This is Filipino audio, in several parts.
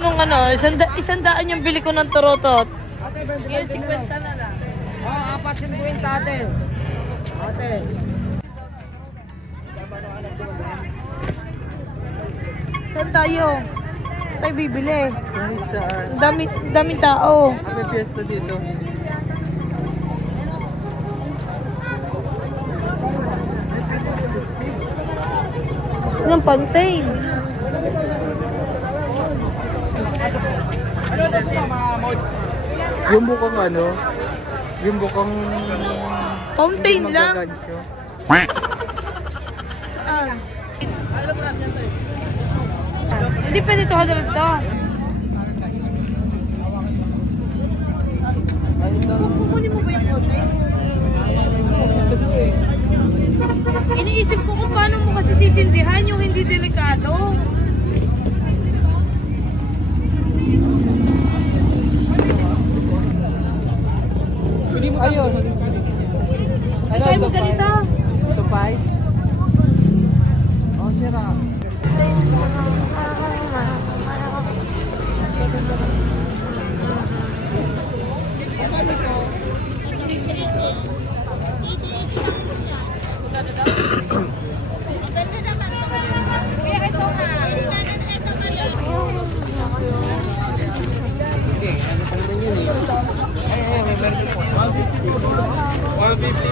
Nung ano, isandaan yung bili ko ng turotot. Ate, Yung 50 na lang. Oh, 4.50 ate. Ate. Saan tayo? Tayo bibili. Kahit saan. Daming tao. May fiesta dito. Ng Pantene. Yung bukong ano? Yung bukong... Fountain lang. magagancho. Ah. Hindi pwede ito hadarad to. Kukunin mo ba yung kotse? Iniisip ko kung paano mo kasi sisindihan yung hindi delikado. Ayun. Ay mo ganito. Tupay. Oh, sira.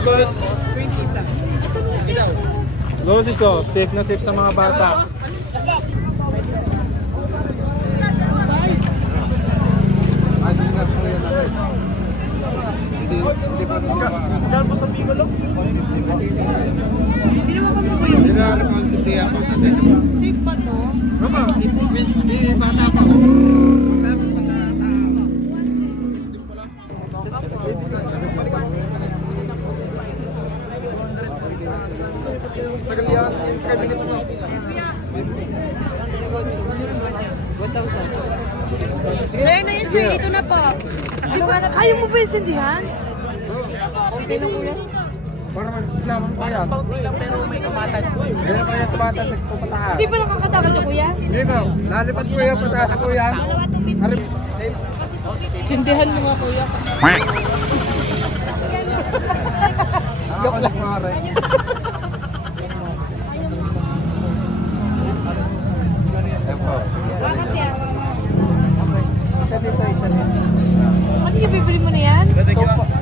Boss. Roses oh, safe na safe sa mga bata. Hindi ba Dahil po sa Piccolo? Hindi naman kami ba yung Hindi na nakakonsulti ako sa session. safe ba to? Mama, hindi bata pa. Tagal yan, 5 minutes na. 1,000. Sir, na yun sir, ito na po. Ayaw mo ba yung sindihan? Okay na po yan. Para maglaman pa yan. Paunti lang pero may tumatas. Hindi na pa yan tumatag nagpupatahan. Hindi pa nakakatagal na kuya? Hindi ba? Lalipad ko yan, pagkata ko yan. Sindihan mo nga kuya. Joke lang mga rin. Isa dito, isa dito. Ano yung bibili mo na yan?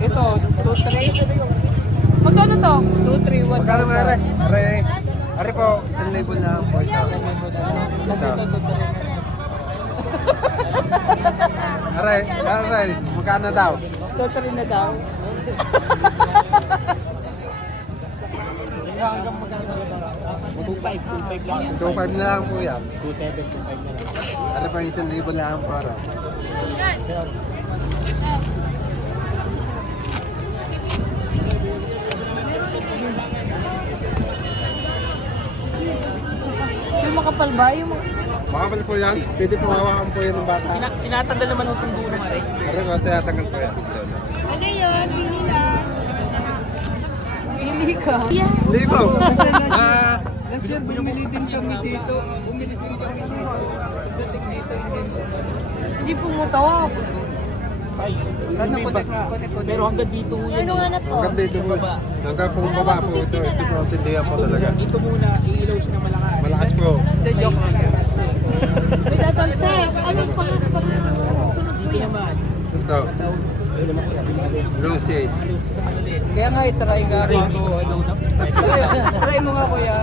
Ito, 2-3. Magkano to? 2-3, 1. Magkano nga rin? Are po, 1,000 na po ito. Are, magkano daw? 2-3 na daw. Hanggang magkano daw? 2.5 lang yan. 2,500 na lang po yan. 2.7, 2.5 na lang. Are pa, 1,000 na lang para. Yung makapal ba? Yung Makapal po yan. Pwede po hawakan po yan ng bata. Tinatanggal naman ang tubo ng aray. Are po, tiyatagal po yan. ano yun? Bili lang. Bili ka? Yeah. Hindi po. Last year, bumili din kami dito. Bumili din kami dito. Pagdating dito, Hindi pumutawag. Sana po pero hanggang dito yun. Ano nga na po? hanggang dito po. Hanggang po baba po ito. Ito po ang sindihan po talaga. Dito muna, iilaw siya ng malakas. Malakas po. Hindi, joke lang yan. May tatalsek. Anong sunod ko Dito yan? naman. Ito. Long chase. Halos na ano din. Kaya nga itry nga Aray, may sisigaw na. Try mo nga kuya.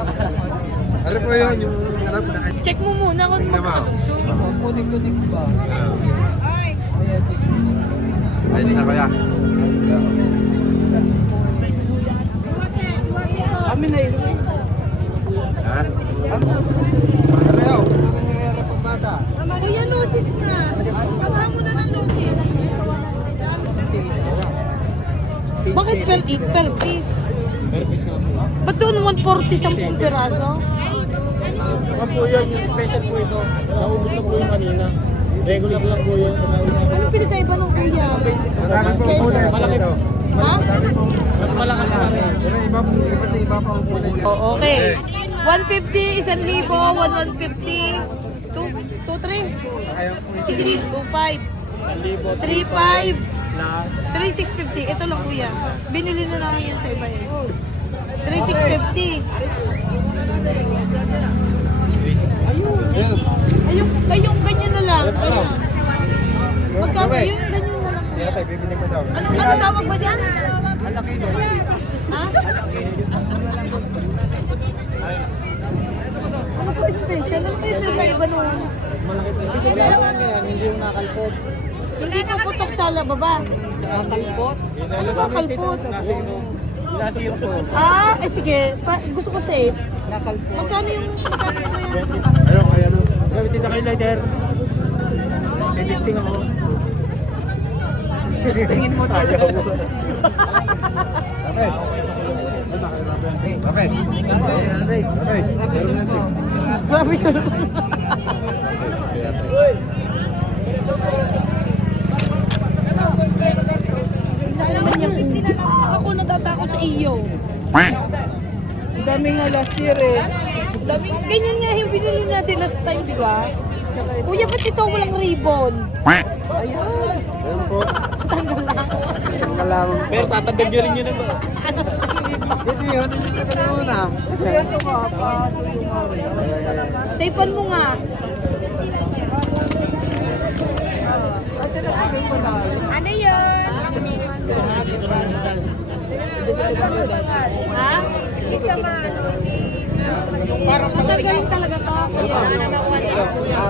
Ano po yun? Yung harap na Check mo muna kung Tingnan mo. magkakadugso. kunik-kunik ba? Ayun na kuya. Kami na ilo. Ha? Ayaw. Nangyayari pang bata. Kuya, lusis na. Samahan mo na ng lusis. Bakit per piece? Ba't doon 140 10 piraso? Saan po yun? Yung special po ito. Naubos na po yung kanina. Regular lang po yun. Anong pinagkaiba ng kuya? Madami pong kulay. Malaki. Ito. Ha? Mas malakas Pero iba pa ang kulay niya. Oh, okay. 150, 1,000, 1,150, 2,3, 2,500, 3,500, 3,650. Ito lang kuya. Binili na namin yan sa iba eh. 3,650. Ayun. Ayun, ganyan na lang. Ganyan. Magkano yung ganyan na lang kuya? Kaya tayo, bibili ko daw. Ano tawag ba dyan? Malaki daw. Ha? Ano po special? Ano kayo na iba noon? Kasi meron yan, hindi yung nakalpot. Hindi ko putok sa baba. Nakalpot? Nakalpot. Nasiro po. Ah, eh sige. Gusto ko safe. Nakalpot. Magkano yung yan? Ayun, kaya no. Gamitin na kayo, Lider. May listing ako. Tingin mo tayo. Bakit? Sabi ko na. Ako natatakot sa iyo. Ang dami nga last year eh. Ganyan nga yung binili natin last time, di ba? Kuya, ba't ito walang ribbon? Ayun po. Tanggal lang. Ang lamang. Pero tatanggal nyo rin yun ba? Ito yun, hindi ka na una. Ito ka, paso yung hari. Taypan mo nga. Ano yun? Ha? Hindi siya maano. Parang matagaling talaga to. Kuya.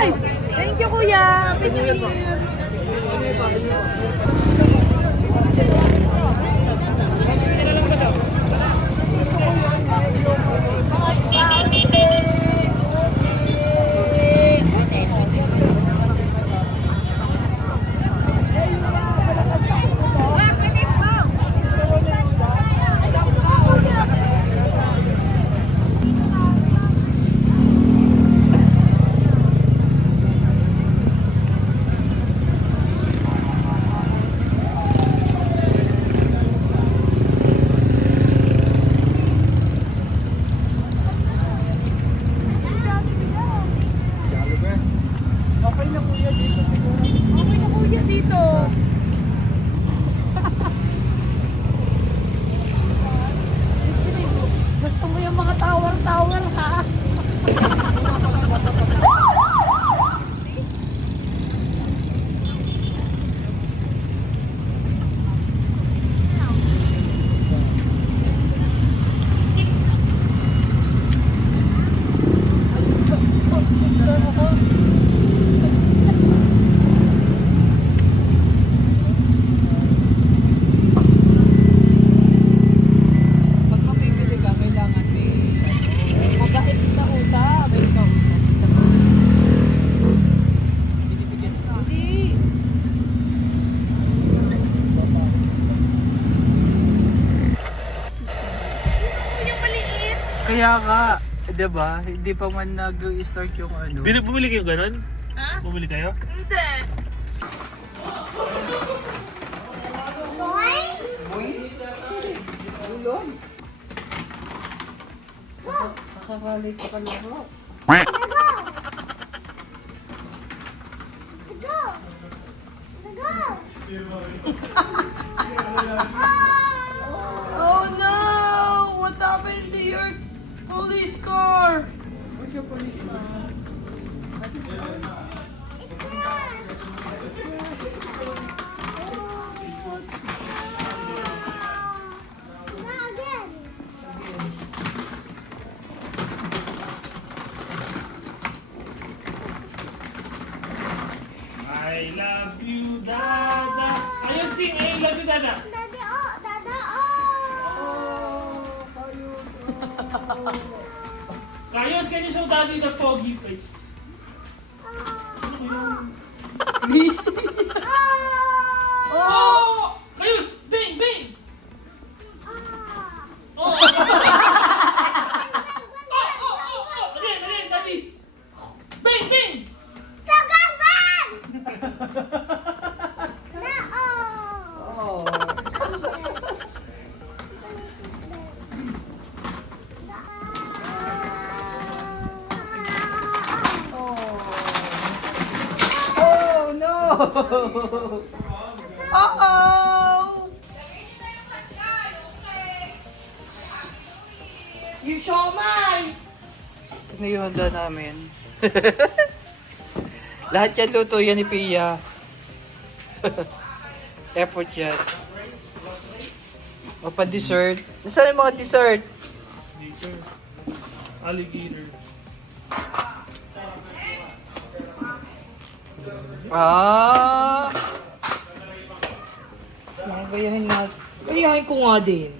Ay, thank you kuya. Happy New Year. Okay na kuya dito. Gusto mo yung mga tower-tower ha? Pag mamimili ka, kailangan may... Mabait ka usap. Hindi. Yung maliit. Kaya nga, 'di ba? Hindi pa man nag-start yung ano. Bumili kayo ganun? Ha? Bumili kayo? Hindi. Kakakali ka kalaro. Oh no! What happened to your police car? Where's your police man? I love you, Dada. Ayun, sing. I love you, Dada. Kayos, can you show Daddy the foggy face? Busy. Oh! Kayos! Bing! Bing! Oh! Oh! Again, Daddy! Bing! Bing! Uh-oh! You show my! Ito na yung handa namin. Lahat yan luto yan ni Pia. Effort yan. O pa dessert. Nasaan yung mga dessert? Alligator. Ah! Mga gayahin natin. Gayahin ko nga din.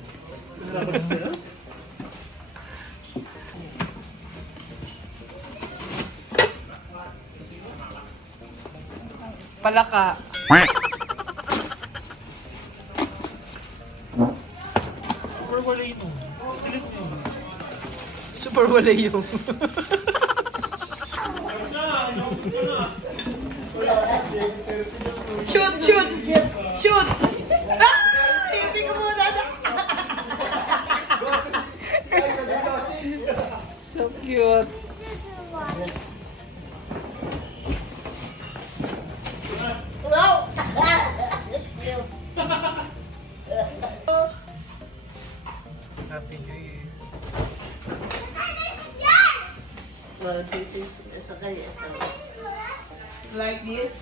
Palaka. Super wala ito. Super wala yung. Shoot! Shoot! Shoot! Ah! Hippie ka muna! So cute. Happy New Year. Like this?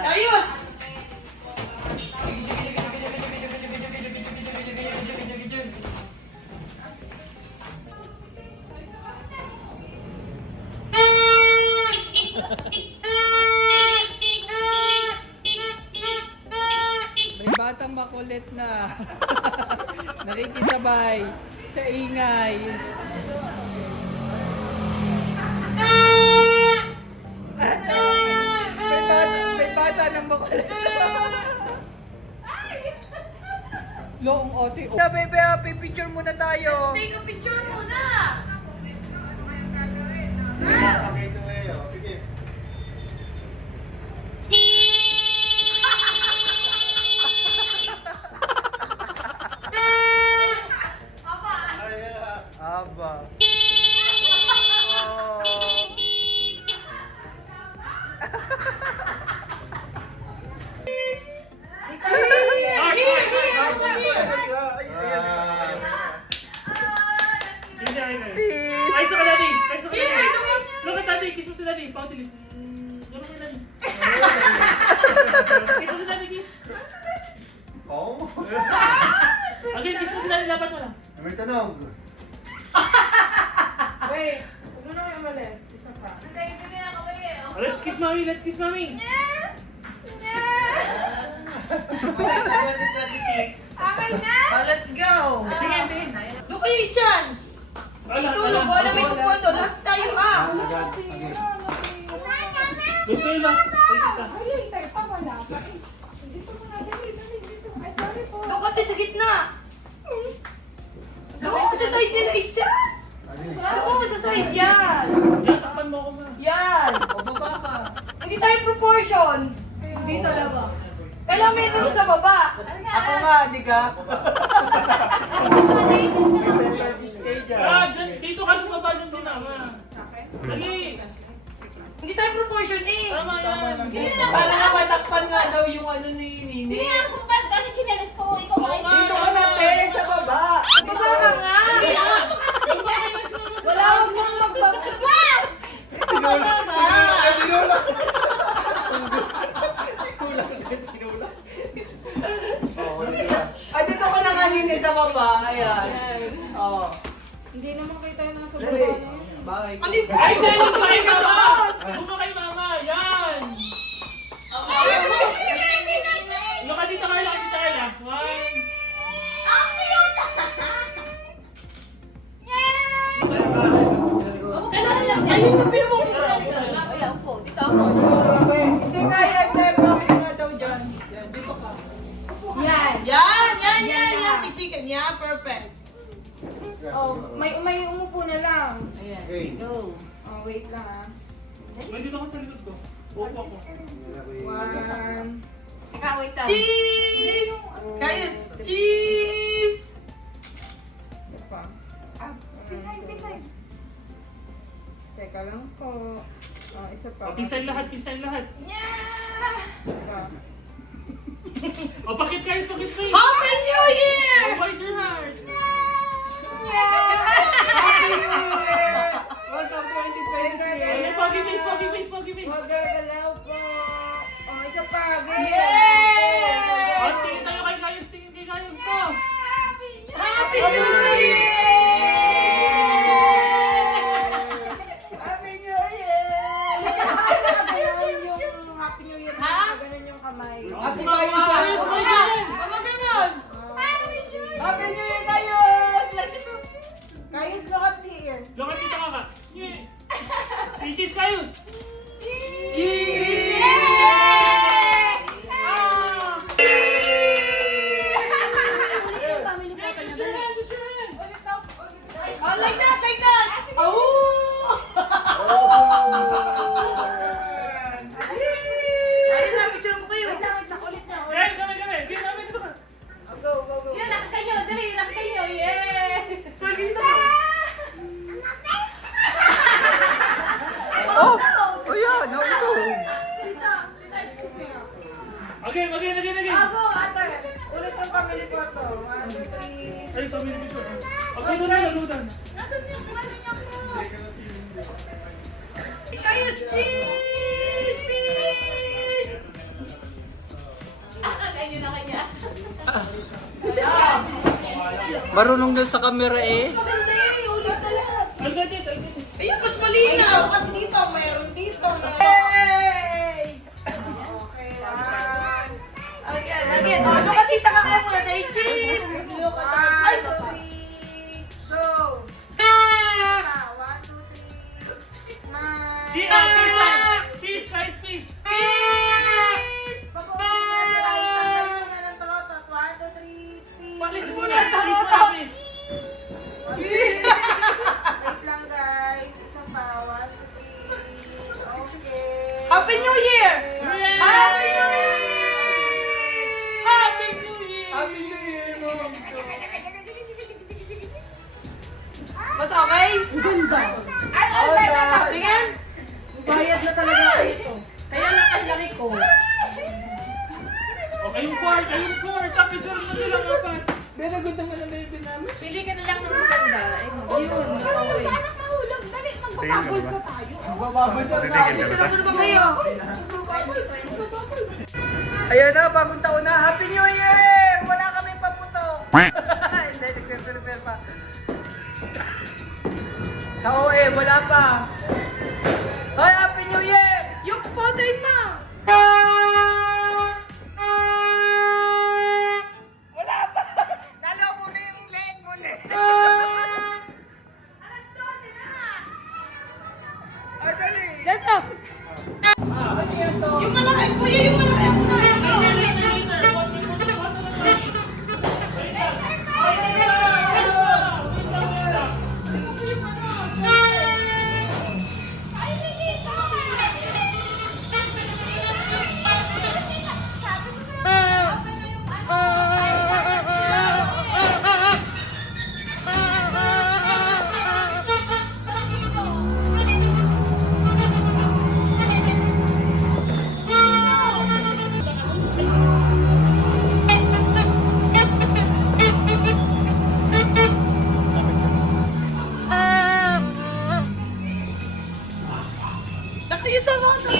Ayos! May batang makulit na. Nakikisabay sa ingay. May bata ng makulit. Loong ote. Baby, picture muna tayo. Take a picture muna! Aba. Oh. Ay, sa daddy! Ay, sa daddy! Look at daddy! Kiss mo si daddy! Pauti lips. Gano'n mo daddy. Kiss mo si daddy, kiss. Oo. Again, kiss mo si daddy, laban mo lang. May tanong. Wait, huwag mo na kayo umalis. Isa pa. Let's kiss mommy! Let's kiss mommy! 2026. Okay na? Let's go! Tingin, tingin. Doon kayo, Ichan! Itulog ko na may kukuha doon. Lahat tayo Doon kayo lang. Ay, later pa, wala pa. Dito mo na, dali, dito. Ay, sorry po. Doon ka sa gitna. Doon sa side nila, Ichan! Doon sa side yan! Yan, takpan mo ako ma. Yan! O, baba ka. Hindi tayo proportion. Hindi talaga. Kailangan may room sa baba. Ako nga, di ka? Ah, dito ka sumaba dun si mama. Dali! Hindi tayo proportion eh. Tama yan. Para nga matakpan nga daw yung ano ni Nini. Hindi nga ako sumpad. Ano yung chinelis ko? Ikaw ba? Dito ka na, te, sa baba. Baba ka nga. Wala akong mong magpapapa! Ah, dito ka na kanina sa baba. Ayan. Oo. Hindi naman kayo tayo nasa Dali. baba na. Bye. Ano yung Ay, dali proportion? mo kay mama! Buma kay mama! Yan! Look at dito kayo, look at dito kayo. One. Kailangan lang. Ayun yung pinamumura. Ay, ako. Dito ako. Hindi nga yan, te. Bakit nga daw dyan? Yan, dito ka. Yan. Yan. Siksikan. Yan, perfect. Oh, may umupo na lang. Okay. Go. Oh, wait lang ah. Nandito ako sa likod ko. Opo ako. One. Ikaw, wait lang. Cheese! Guys, cheese! Isa pa. Pisay. Teka lang po. Oh, isa pa. O, pisan lahat, pisan lahat. Pa. O, pakit guys, pakit guys. Happy New Year! O, fight your heart. Welcome Ano, 2026! pogi face, pogi face, pogi face. Magagalaw po. Oh, isa pa. O, tingin tayo kay Kayos, tingin kay Kayos to. Happy New Year! Happy New Year! Ganun yung Happy New Year. Ha? Ganun yung kamay. Happy Kayos, Kayos! Kayos, may ganun. Mama, ganun! Happy New Year, Kayos! Kayos lahat here. Lokat dito ka ka. Yeah. Say cheese, Kayos. Yeah, gusto na, gusto na. Oh, like that, like that! Ayun na, picture mo kayo. Wait lang, ulit na. Yeah, kami. Dito kami, dito ka. Go. Yan, nakakanyo, dali, nakakanyo, yeah! Sorry, dito ka. Oh! Oh yan! Oh, ito! Okay, again. Go, ate. Ulit ang family photo. 1, 2, 3. Ay, family picture. Agudan. Nasaan yung Kayos, cheese! Cheese! Kakakanyo na kanya. Marunong din sa camera eh. Maganda eh, ulit na lahat. Algatit. Ayun, mas malinaw. Kasi dito, mayroon dito. Hey! Okay, one. Again. Oh, look at tita ka muna. Say cheese! Look at that. Ay, 1, 2, 3, go! 1, 2, 3. Smile! Peace, guys, peace. cheese! Tanggal muna ng trotot. 1, 2, 3. Palis Peace. muna ang tarotot. Peace. Wait lang guys. Isa pa. 1, 2, 3. Okay. Happy New Year! Happy New Year! Happy New Year! Happy New Year! Mas okay? Ganda. Tingin. Bayad na talaga ako ito. Kaya lang ang laki ko. O, kayong four. Tapos yun na silang apat. Pero good naman ang baby namin. Pili ka na lang ng maganda. Yun, okay. Anak mahulog. Dali, magbababol sa tayo. Bababot siya tayo. Sino mo ba kayo? Ayan na, bagong taon na. Happy New Year! Wala kaming paputo. Hindi, nagpe-prepare pa. Sa OE, wala pa. Hoy, Happy New Year! Yung potay mo! Wala pa! Nalaw mo na yung leg mo na. Alas 12 na. Ah, dali. Let's go! Ano yan to? Yung malaki, kuya, yung malaki ako na. Nakita mo ito!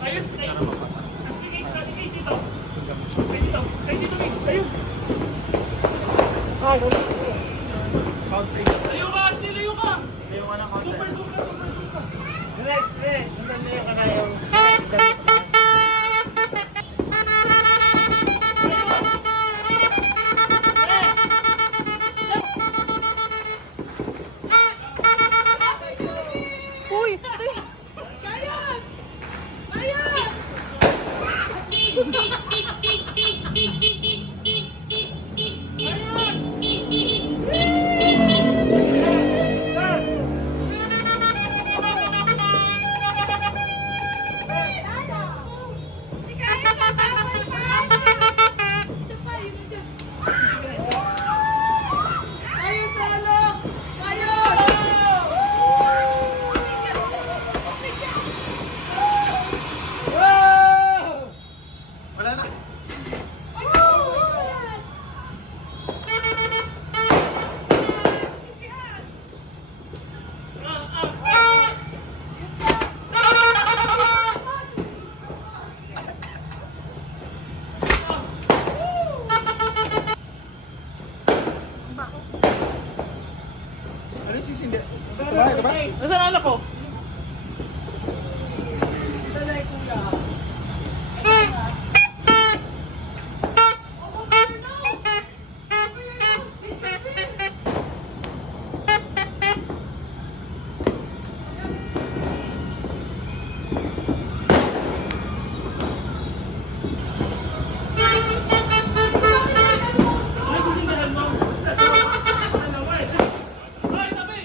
Ayos, kayo. Sige, kay dito. Kay dito. Kay dito, Mix. Ayun. Layo ka, Ashley. Layo ka. Super, super, super, super. Uy! Kayos! Kayos! Wala na. Ano yung sisindi? Ito ba? Nasaan anak ko? Ay, sisindahan mo. Ano, wait. Ay, tabi.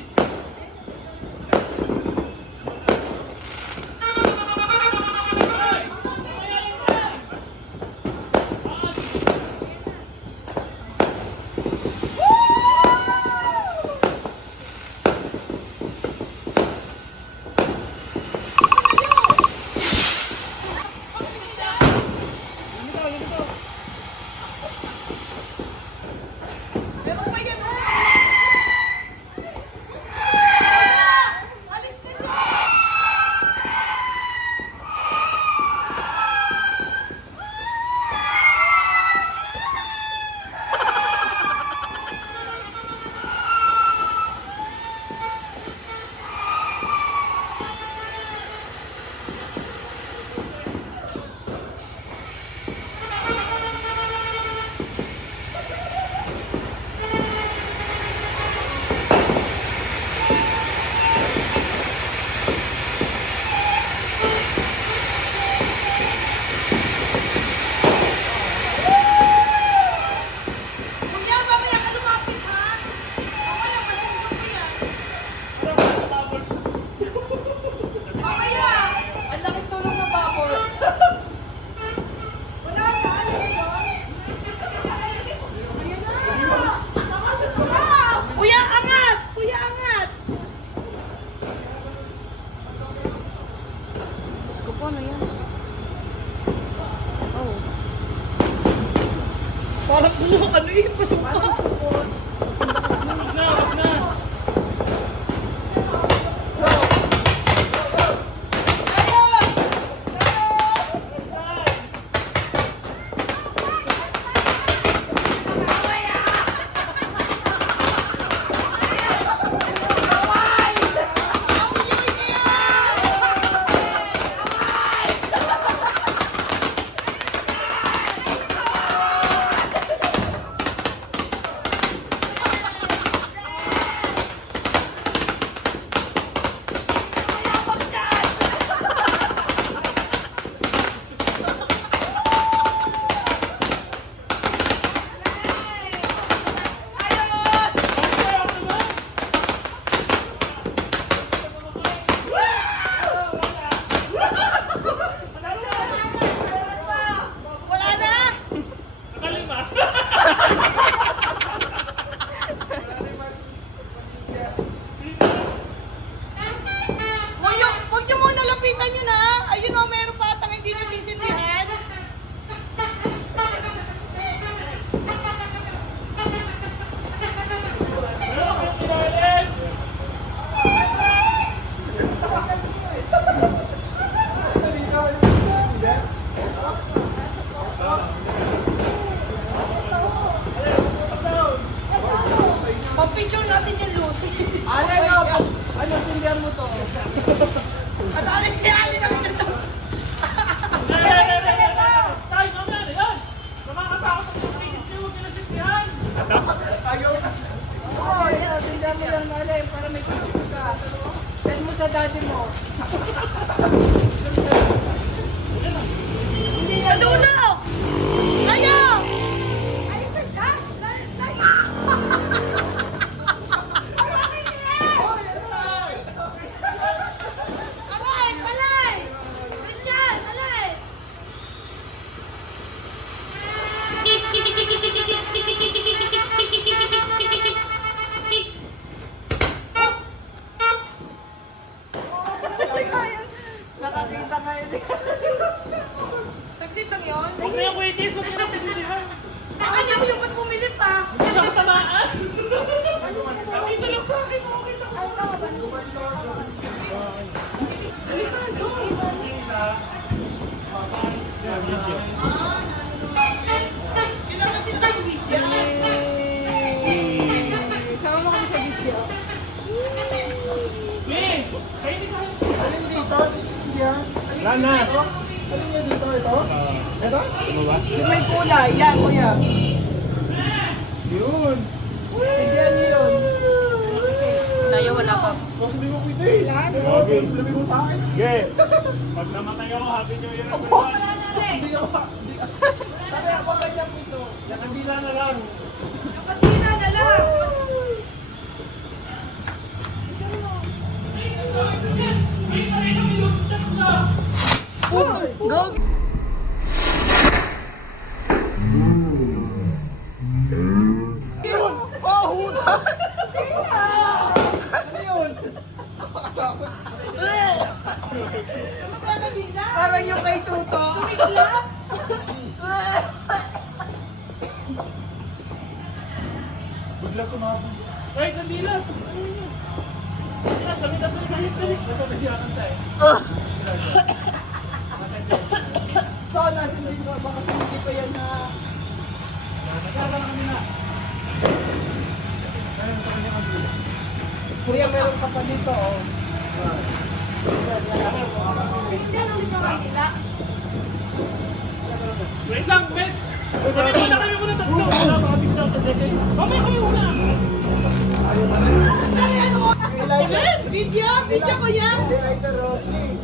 Meron pa yan, ha? Alis ka dyan! Kuya, mamaya ka lumapit, ha? Mamaya, masunog ko yan. Mamaya! Ang laking tulong ng bubbles. Wala na, ano yun? Ayan na! Nakakas na! Kuya, angat! Kuya, angat! Diyos ko po, ano yan? Oh. Parang ano yun, pasok ka. Wag na, wag na. sa daddy mo. Sa dulo! Ayaw! Alis! Alis! Christian! Alis! Nakakita ngayon. Saglit lang yun. Huwag na yung waitress, huwag na yung tinitihan. Baka niya ko yung ba't bumili pa? Hindi siya katamaan. Nakita lang sa akin, nakita ko. Kailangan sila ng video. Sama mo kami sa video. Hey, kayo din tayo. Alin dito? Yan. Wala na. Alin niya dito? Ito? Ito? Yung may kulay, yan kuya. Yun. Hindi yan yun. Tayo wala pa. Baka sabi mo kita eh. Okay. Sabi mo sa akin. Okay. Pag namatay ako, happy new year. Wala na rin. Hindi ako pa. Sabi ako ganyan puso. Nakabila na lang. Yung katina na lang. Go! Parang yung kay Tuto. Bigla sumabog. Wait, nandila. Dami-dami na history. Ito, nagsiyakan tayo. So, nasa hindi pa, baka hindi pa yan na... Nagkala kami na. Ayun, sa kanya kami. Kuya, meron ka pa dito, oh. Hindi na di pa kanila. Wait lang, wait. Kami muna, kami muna tatlo. Wala, mga 15 seconds. Mamaya kayo muna. Video! Video ko yan! Hindi, lighter, okay.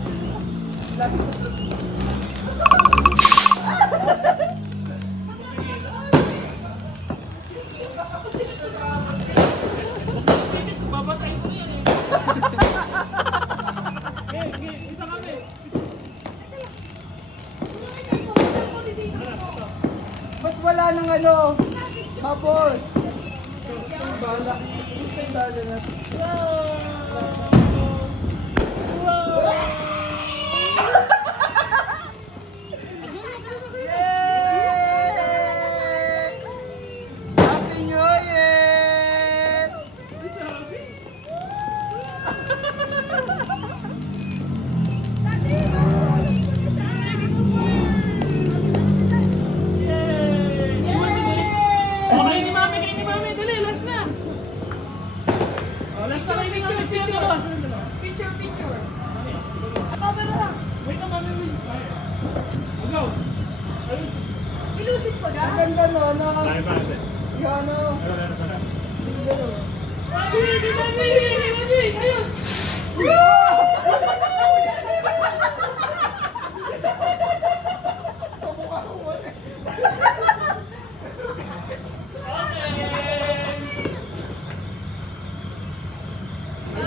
Babasahin ko na yan eh. Okay, okay. Kita kami. Ba't wala nang ano? Mapos. Gusto yung bala. Gusto yung bala na. Happy New Year! Oh, kayo ni Mami, kayo ni Mami. Dali, last na. Oh, last na kayo ni Mami. Siya na. Picture, picture. Camera lang. Wait na, Mami. Wait. Go. Ilusin ko na. Ganda no, no? Tayo pa natin. Yung ano? Mami, Mami, Mami. Ayos.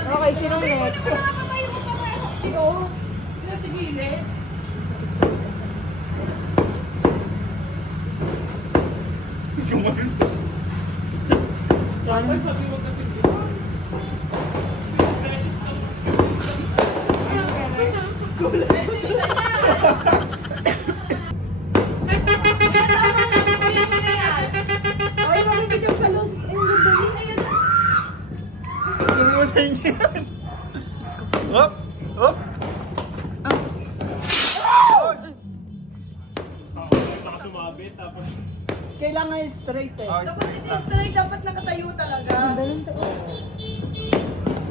Okay, sinong next? Ito. Ito sa gilid. Dapat sabi mo kasi. Ay, makikita sa los. Ay, ang ganda niya. Ayan na. Sabi mo sa inyo yan. Hop! Hop! Nakasumabit, tapos Kailangan straight eh. Dapat kasi straight, dapat nakatayo talaga.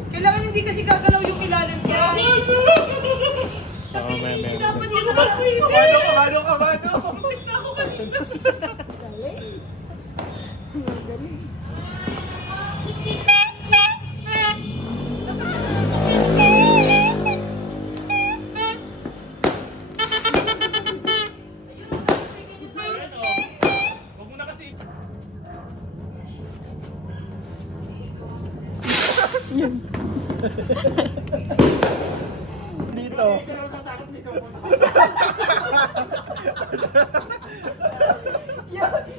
Kailangan hindi kasi gagalaw yung ilalim niya. Sabi hindi dapat yung Kabado, kabado, kabado! Dito.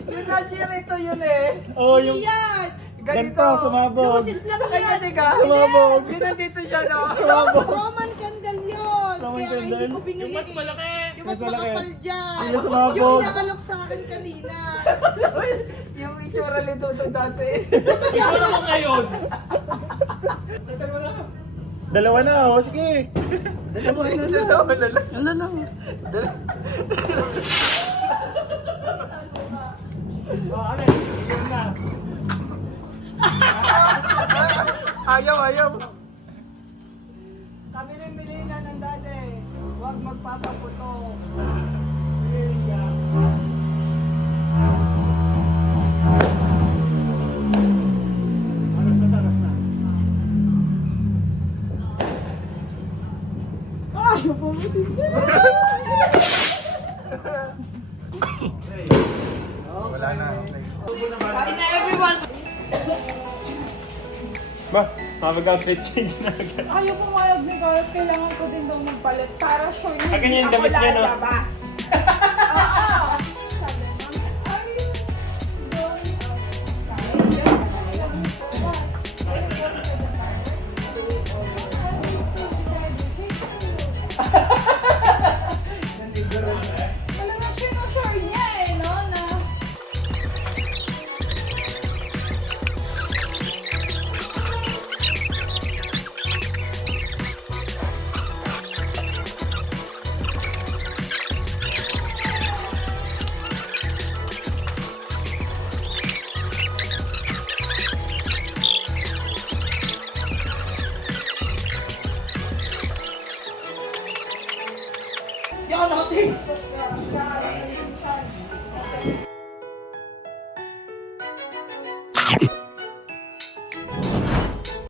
Yung nasira ito yun eh. Oh, yung Yan! ganito, sumabog. Lucis lang Sakay yan! na tiga. Sumabog. Yun nandito siya no. Roman candle yun! Roman Kaya hindi candle? ko binili. Yung mas malaki. Yung mas Mas malaki. makapal dyan. Yung sumabog. Yung inakalok sa akin kanina. Yung itsura nito dati. Ano mo ngayon? Dalawa na, oh, sige. Dalawa na. Ano na? Ayaw. Kami rin bilhin na ng dati. Huwag magpapaputo. Wala na. Kain na everyone! Ma, mag-outfit change na agad. Ayaw pumayag ni Carlos, kailangan ko din daw magpalit para sure na Ganyan yung ako damit niya, no? lalabas. Oo. Sabi namin, are you going Talagang sinusure niya eh, no? Na